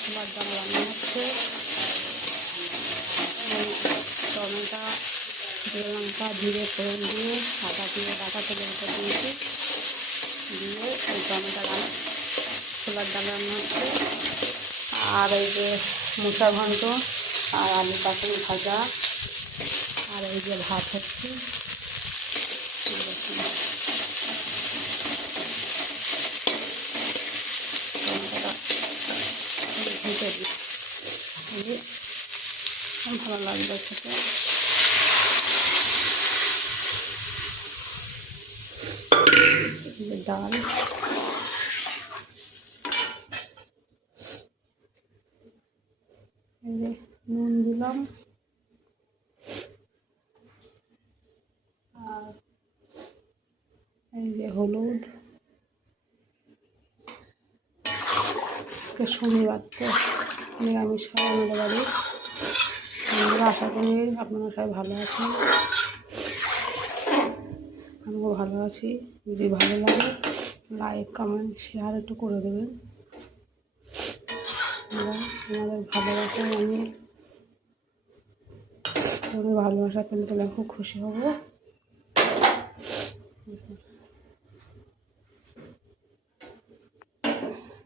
ছোলার ডাল রান্না হচ্ছে। টমেটো, জিরে লঙ্কা জিরে ফোড়ন দিয়ে আদা দিয়ে ডাটা তেলের উপর দিয়েছি, দিয়ে এই টমেটো ছোলার ডাল রান্না হচ্ছে। আর এই যে মোচা ঘন্ট আর আলু কাঁকড়ি ভাজা, আর এই যে ভাত হচ্ছে। টমেটোটা ভেজে দিই, ভালো লাগবে খেতে। ডাল, নুন দিলাম, আর এই যে হলুদ। আজকে শনিবার তো নিরামিষ খাওয়া আমাদের বাড়ি। আমরা আশা করি আপনারা সবাই ভালো আছেন, আমিও ভালো আছি। যদি ভালো লাগে লাইক কমেন্ট শেয়ার একটু করে দেবেন। আমাদের ভালোবাসায় আমি ভালোবাসা পেলে খুব খুশি হব।